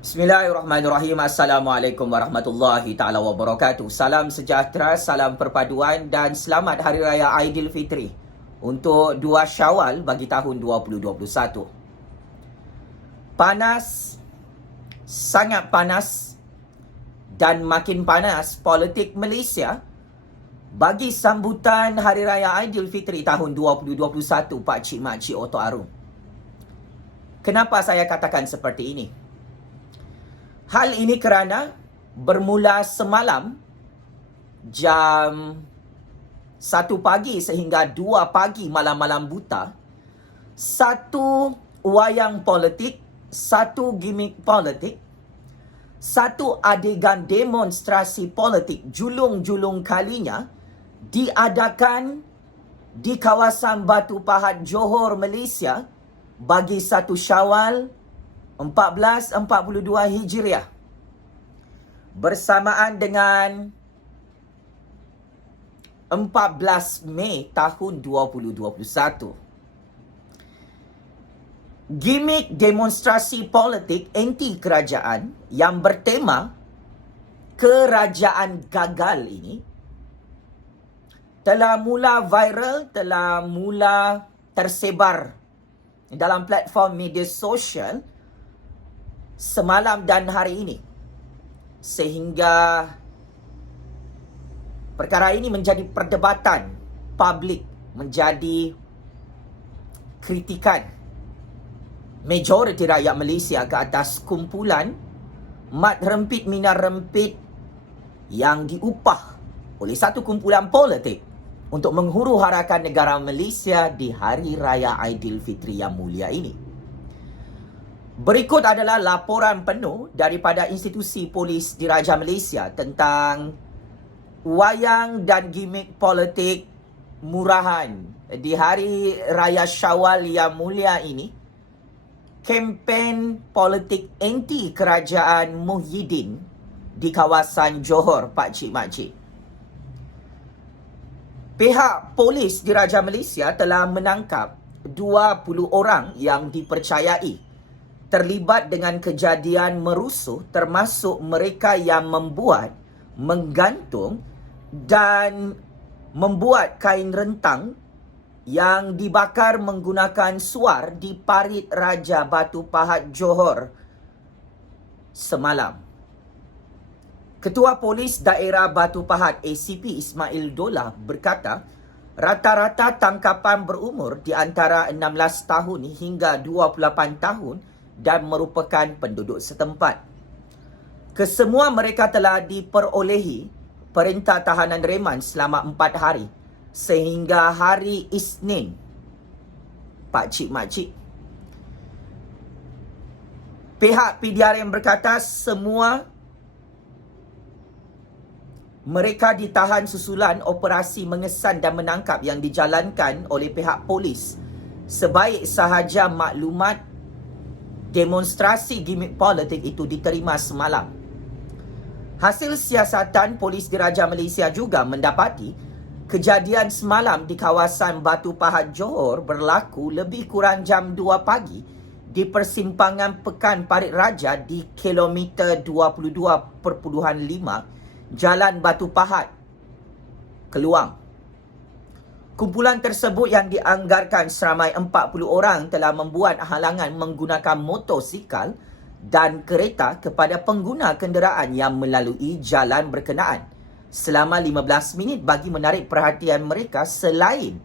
Bismillahirrahmanirrahim. Assalamualaikum warahmatullahi ta'ala wabarakatuh. Salam sejahtera, salam perpaduan dan selamat Hari Raya Aidilfitri untuk 2 Syawal bagi tahun 2021. Panas, sangat panas dan makin panas politik Malaysia bagi sambutan Hari Raya Aidilfitri tahun 2021 Pakcik Makcik Oto Arum. Kenapa saya katakan seperti ini? Hal ini kerana bermula semalam jam 1 pagi sehingga 2 pagi malam-malam buta, satu wayang politik, satu gimmick politik, satu adegan demonstrasi politik julung-julung kalinya diadakan di kawasan Batu Pahat, Johor, Malaysia bagi 1 Syawal 1442 Hijriah bersamaan dengan 14 Mei tahun 2021. Gimik demonstrasi politik anti kerajaan yang bertema kerajaan gagal ini telah mula viral, telah mula tersebar dalam platform media sosial semalam dan hari ini, sehingga perkara ini menjadi perdebatan publik, menjadi kritikan majoriti rakyat Malaysia ke atas kumpulan mat rempit minar rempit yang diupah oleh satu kumpulan politik untuk menghuru-harakan negara Malaysia di Hari Raya Aidilfitri yang mulia ini. Berikut adalah laporan penuh daripada institusi polis Diraja Malaysia tentang wayang dan gimik politik murahan di Hari Raya Syawal yang mulia ini. Kempen politik anti kerajaan Muhyiddin di kawasan Johor, Pakcik Makcik. Pihak polis Diraja Malaysia telah menangkap 20 orang yang dipercayai terlibat dengan kejadian merusuh, termasuk mereka yang membuat, menggantung dan membuat kain rentang yang dibakar menggunakan suar di Parit Raja Batu Pahat, Johor semalam. Ketua Polis Daerah Batu Pahat ACP Ismail Dolah berkata, rata-rata tangkapan berumur di antara 16 tahun hingga 28 tahun dan merupakan penduduk setempat. Kesemua mereka telah diperolehi perintah tahanan reman selama 4 hari sehingga hari Isnin, Pakcik Makcik. Pihak PDRM berkata semua mereka ditahan susulan operasi mengesan dan menangkap yang dijalankan oleh pihak polis sebaik sahaja maklumat demonstrasi gimik politik itu diterima semalam. Hasil siasatan polis Diraja Malaysia juga mendapati kejadian semalam di kawasan Batu Pahat Johor berlaku lebih kurang jam 2 pagi di persimpangan Pekan Parit Raja di kilometer 22.5 Jalan Batu Pahat, Keluang. Kumpulan tersebut yang dianggarkan seramai 40 orang telah membuat halangan menggunakan motosikal dan kereta kepada pengguna kenderaan yang melalui jalan berkenaan selama 15 minit bagi menarik perhatian mereka selain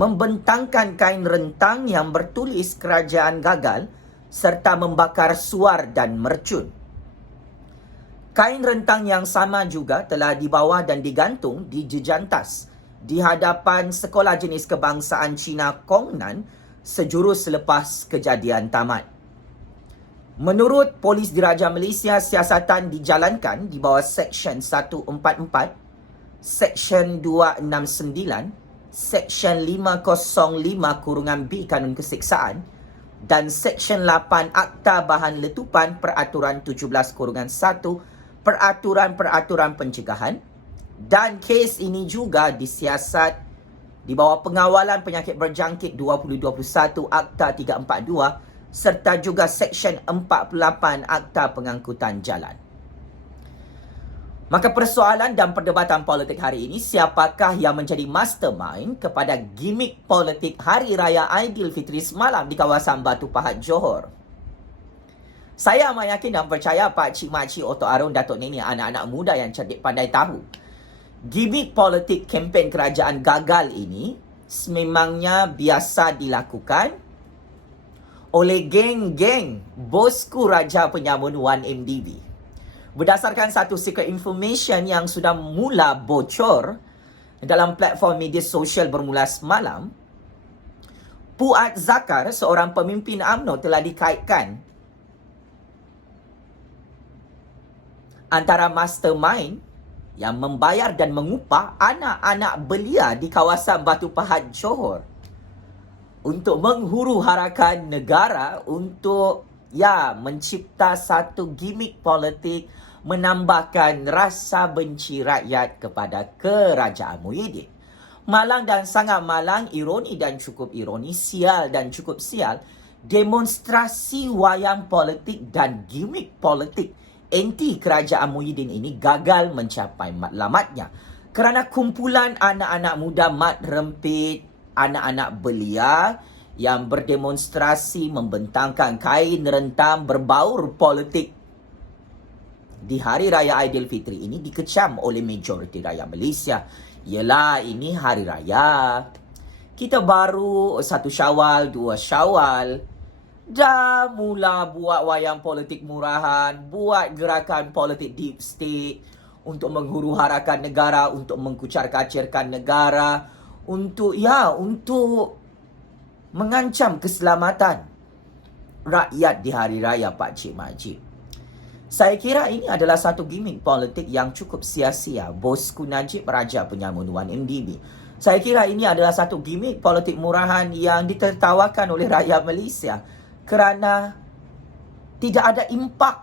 membentangkan kain rentang yang bertulis kerajaan gagal serta membakar suar dan mercun. Kain rentang yang sama juga telah dibawa dan digantung di jejantas di hadapan Sekolah Jenis Kebangsaan Cina Kongnan sejurus selepas kejadian tamat. Menurut Polis Diraja Malaysia, siasatan dijalankan di bawah Seksyen 144, Seksyen 269, Seksyen 505-B Kanun Keseksaan dan Seksyen 8 Akta Bahan Letupan Peraturan 17-1 Peraturan-Peraturan Pencegahan. Dan kes ini juga disiasat di bawah pengawalan penyakit berjangkit 2021 Akta 342 serta juga Seksyen 48 Akta Pengangkutan Jalan. Maka persoalan dan perdebatan politik hari ini, siapakah yang menjadi mastermind kepada gimmick politik Hari Raya Aidilfitri semalam di kawasan Batu Pahat, Johor? Saya amat yakin dan percaya Pak Cik Makcik, Otok Arun, Datuk Nenek, anak-anak muda yang cerdik pandai tahu. Gimmick politik kempen kerajaan gagal ini sememangnya biasa dilakukan oleh geng-geng bosku Raja Penyamun 1MDB. Berdasarkan satu secret information yang sudah mula bocor dalam platform media sosial bermula semalam, Puat Zakar, seorang pemimpin UMNO, telah dikaitkan antara mastermind yang membayar dan mengupah anak-anak belia di kawasan Batu Pahat, Johor untuk menghuru-harakan negara untuk mencipta satu gimmick politik menambahkan rasa benci rakyat kepada kerajaan Muhyiddin. Malang dan sangat malang, ironi dan cukup ironi, sial dan cukup sial, demonstrasi wayang politik dan gimmick politik anti kerajaan Muhyiddin ini gagal mencapai matlamatnya kerana kumpulan anak-anak muda mat rempit, anak-anak belia yang berdemonstrasi membentangkan kain rentam berbaur politik di Hari Raya Aidilfitri ini dikecam oleh majoriti rakyat Malaysia. Yelah, ini hari raya. Kita baru 1 Syawal, 2 Syawal. Dah mula buat wayang politik murahan, buat gerakan politik deep state untuk menghuru-harakan negara, untuk mengkucar-kacirkan negara, untuk mengancam keselamatan rakyat di hari raya Pak Cik Makcik. Saya kira ini adalah satu gimmick politik yang cukup sia-sia bosku Najib, Raja Penyamun 1MDB. Saya kira ini adalah satu gimmick politik murahan yang ditertawakan oleh rakyat Malaysia kerana tidak ada impak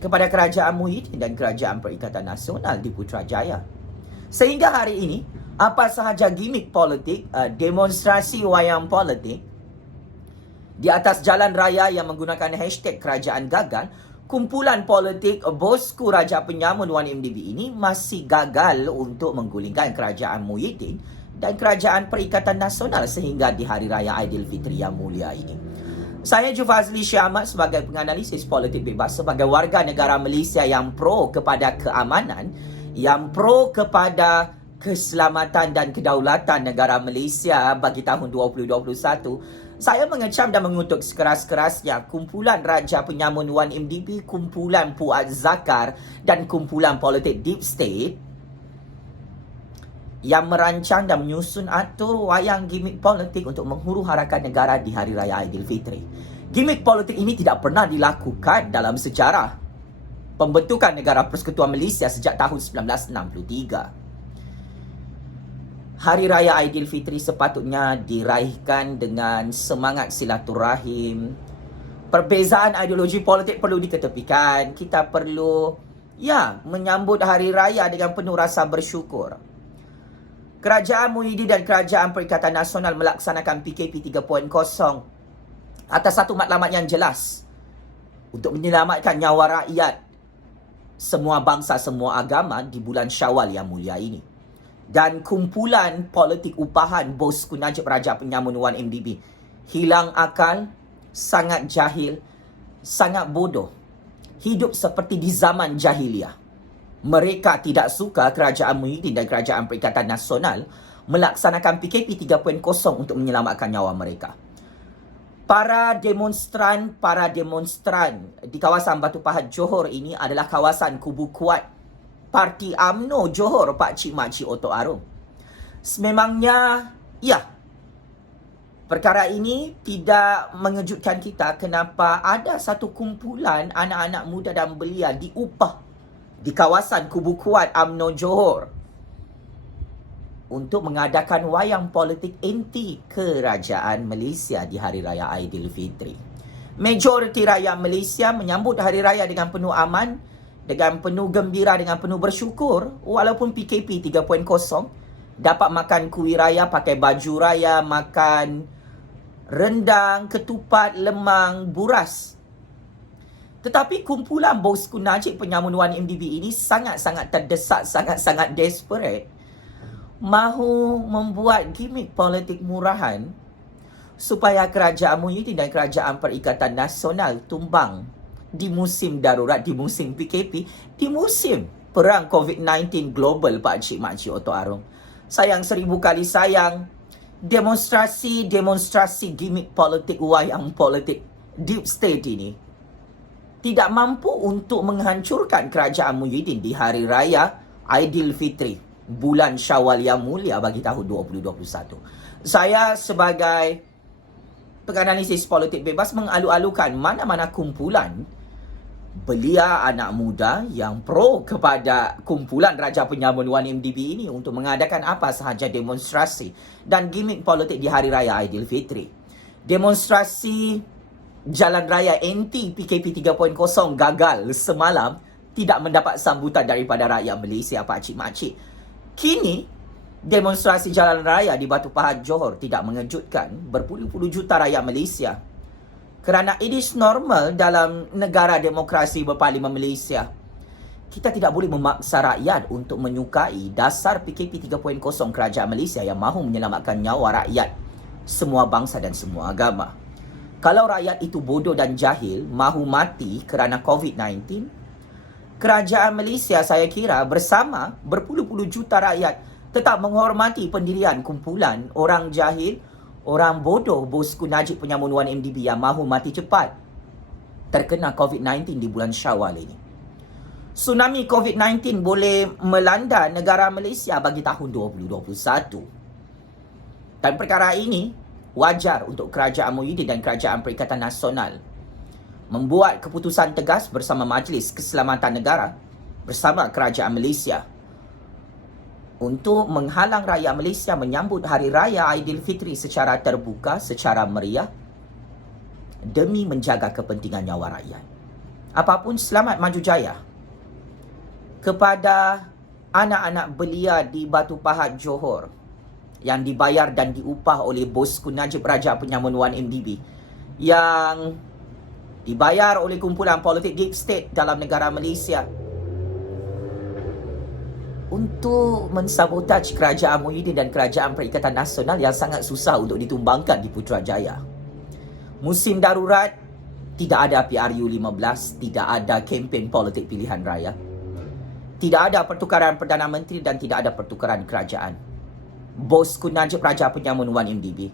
kepada kerajaan Muhyiddin dan kerajaan Perikatan Nasional di Putrajaya. Sehingga hari ini, apa sahaja gimmick politik, demonstrasi wayang politik di atas jalan raya yang menggunakan hashtag kerajaan gagal, kumpulan politik bosku Raja Penyamun 1MDB ini masih gagal untuk menggulingkan kerajaan Muhyiddin dan kerajaan Perikatan Nasional sehingga di Hari Raya Aidilfitri yang mulia ini. Saya Jufazli Syahmat sebagai penganalisis politik bebas, sebagai warga negara Malaysia yang pro kepada keamanan, yang pro kepada keselamatan dan kedaulatan negara Malaysia bagi tahun 2021, saya mengecam dan mengutuk sekeras-kerasnya kumpulan Raja Penyamun 1MDB, kumpulan Puat Zakar dan kumpulan politik deep state yang merancang dan menyusun atur wayang gimmick politik untuk menghuru-harakan negara di Hari Raya Aidilfitri. Gimmick politik ini tidak pernah dilakukan dalam sejarah pembentukan Negara Persekutuan Malaysia sejak tahun 1963. Hari Raya Aidilfitri sepatutnya diraihkan dengan semangat silaturahim. Perbezaan ideologi politik perlu diketepikan. Kita perlu menyambut Hari Raya dengan penuh rasa bersyukur. Kerajaan Muhyiddin dan Kerajaan Perikatan Nasional melaksanakan PKP 3.0 atas satu matlamat yang jelas untuk menyelamatkan nyawa rakyat semua bangsa, semua agama di bulan Syawal yang mulia ini. Dan kumpulan politik upahan bosku Najib, Raja Penyamun 1MDB hilang akal, sangat jahil, sangat bodoh. Hidup seperti di zaman jahiliah. Mereka tidak suka kerajaan Muhyiddin dan kerajaan Perikatan Nasional melaksanakan PKP 3.0 untuk menyelamatkan nyawa mereka. Para demonstran di kawasan Batu Pahat, Johor ini adalah kawasan kubu kuat Parti UMNO Johor, Pak Cik Makcik, Otok Arun. Sememangnya, perkara ini tidak mengejutkan kita kenapa ada satu kumpulan anak-anak muda dan belia diupah di kawasan kubu kuat UMNO Johor untuk mengadakan wayang politik anti kerajaan Malaysia di Hari Raya Aidilfitri. Majoriti rakyat Malaysia menyambut Hari Raya dengan penuh aman, dengan penuh gembira, dengan penuh bersyukur, walaupun PKP 3.0, dapat makan kuih raya, pakai baju raya, makan rendang, ketupat, lemang, buras. Tetapi kumpulan bosku Najib penyamun 1MDB ini sangat-sangat terdesak, sangat-sangat desperate, mahu membuat gimmick politik murahan supaya kerajaan Muhyiddin dan kerajaan Perikatan Nasional tumbang di musim darurat, di musim PKP, di musim perang COVID-19 global, Pak Cik Mak Cik Oto Arong. Sayang seribu kali sayang, demonstrasi gimmick politik wayang politik deep state ini tidak mampu untuk menghancurkan kerajaan Muhyiddin di hari raya Aidilfitri, bulan Syawal yang mulia bagi tahun 2021. Saya sebagai penganalisis politik bebas mengalu-alukan mana-mana kumpulan belia anak muda yang pro kepada kumpulan Raja Penyamun 1MDB ini untuk mengadakan apa sahaja demonstrasi dan gimmick politik di hari raya Aidilfitri. Demonstrasi Jalan Raya anti PKP 3.0 gagal semalam, tidak mendapat sambutan daripada rakyat Malaysia, Pak Cik Mak Cik. Kini, demonstrasi Jalan Raya di Batu Pahat, Johor tidak mengejutkan berpuluh-puluh juta rakyat Malaysia. Kerana it is normal dalam negara demokrasi berparlimen Malaysia. Kita tidak boleh memaksa rakyat untuk menyukai dasar PKP 3.0 kerajaan Malaysia yang mahu menyelamatkan nyawa rakyat, semua bangsa dan semua agama. Kalau rakyat itu bodoh dan jahil, mahu mati kerana COVID-19, kerajaan Malaysia saya kira bersama berpuluh-puluh juta rakyat tetap menghormati pendirian kumpulan orang jahil, orang bodoh bosku Najib Penyamun 1MDB yang mahu mati cepat terkena COVID-19 di bulan Syawal ini. Tsunami COVID-19 boleh melanda negara Malaysia bagi tahun 2021. Dan perkara ini wajar untuk kerajaan Muhyiddin dan kerajaan Perikatan Nasional membuat keputusan tegas bersama Majlis Keselamatan Negara bersama kerajaan Malaysia untuk menghalang rakyat Malaysia menyambut Hari Raya Aidilfitri secara terbuka, secara meriah demi menjaga kepentingan nyawa rakyat. Apapun, selamat maju jaya kepada anak-anak belia di Batu Pahat, Johor yang dibayar dan diupah oleh bosku Najib Raja Penyamun 1MDB, yang dibayar oleh kumpulan politik deep state dalam negara Malaysia untuk mensabotaj kerajaan Muhyiddin dan kerajaan Perikatan Nasional yang sangat susah untuk ditumbangkan di Putrajaya. Musim darurat, tidak ada PRU 15, tidak ada kempen politik pilihan raya, tidak ada pertukaran Perdana Menteri dan tidak ada pertukaran kerajaan. Bosku Najib Raja Penyamun 1MDB,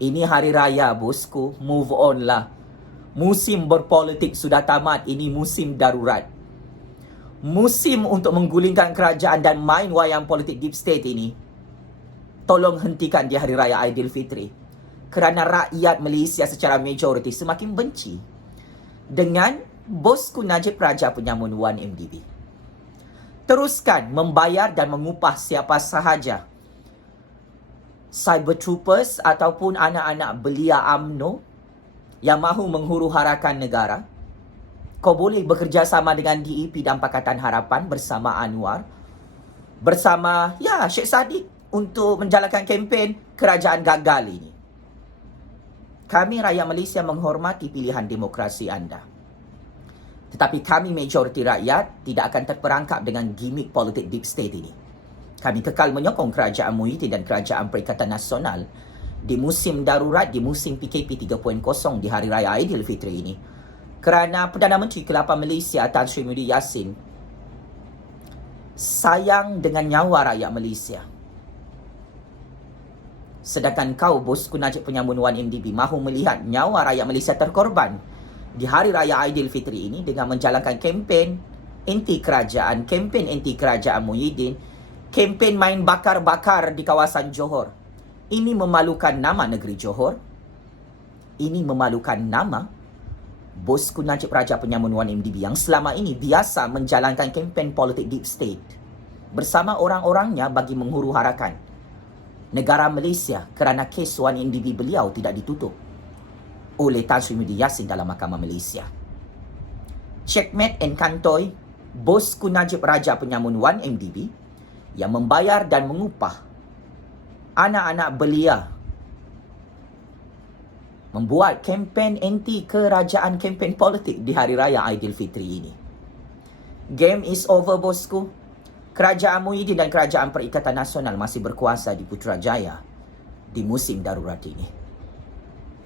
ini hari raya bosku, move on lah. Musim berpolitik sudah tamat, ini musim darurat. Musim untuk menggulingkan kerajaan dan main wayang politik deep state ini tolong hentikan di hari raya Aidilfitri, kerana rakyat Malaysia secara majoriti semakin benci dengan bosku Najib Raja Penyamun 1MDB. Teruskan membayar dan mengupah siapa sahaja, cyber troopers ataupun anak-anak belia UMNO yang mahu menghuru-harakan negara. Kau boleh bekerjasama dengan DEP dan Pakatan Harapan bersama Anwar, bersama Sheikh Sadiq untuk menjalankan kempen kerajaan gagal ini. Kami rakyat Malaysia menghormati pilihan demokrasi anda. Tetapi kami majoriti rakyat tidak akan terperangkap dengan gimmick politik deep state ini. Kami kekal menyokong kerajaan Muhyiddin dan kerajaan Perikatan Nasional di musim darurat, di musim PKP 3.0 di Hari Raya Aidilfitri ini. Kerana Perdana Menteri ke-8 Malaysia Tan Sri Muhyiddin Yassin sayang dengan nyawa rakyat Malaysia. Sedangkan kau, bosku Najib Penyamun 1MDB, mahu melihat nyawa rakyat Malaysia terkorban di Hari Raya Aidilfitri ini dengan menjalankan kempen anti kerajaan, kempen anti kerajaan Muhyiddin, kempen main bakar-bakar di kawasan Johor. Ini memalukan nama negeri Johor. Ini memalukan nama bosku Najib Raja Penyamun 1MDB yang selama ini biasa menjalankan kempen politik deep state bersama orang-orangnya bagi menghuru-harakan negara Malaysia kerana kes 1MDB beliau tidak ditutup oleh Tan Sri Muhyiddin Yassin dalam Mahkamah Malaysia. Checkmate and kantoi bosku Najib Raja Penyamun 1MDB yang membayar dan mengupah anak-anak belia membuat kempen anti kerajaan, kempen politik di Hari Raya Aidilfitri ini. Game is over, bosku. Kerajaan Muhyiddin dan Kerajaan Perikatan Nasional masih berkuasa di Putrajaya di musim darurat ini.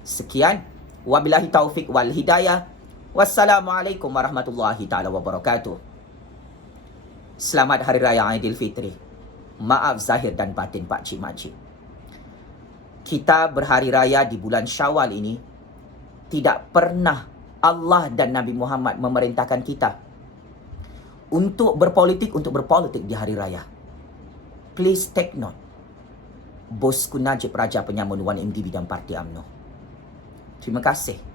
Sekian. Wabillahi taufik wal hidayah. Wassalamualaikum warahmatullahi taala wabarakatuh. Selamat Hari Raya Aidilfitri. Maaf zahir dan batin Pak Cik Makcik. Kita berhari raya di bulan Syawal ini, tidak pernah Allah dan Nabi Muhammad memerintahkan kita untuk berpolitik di hari raya. Please take note. Bosku Najib Raja Penyamun 1MDB dan Parti UMNO. Terima kasih.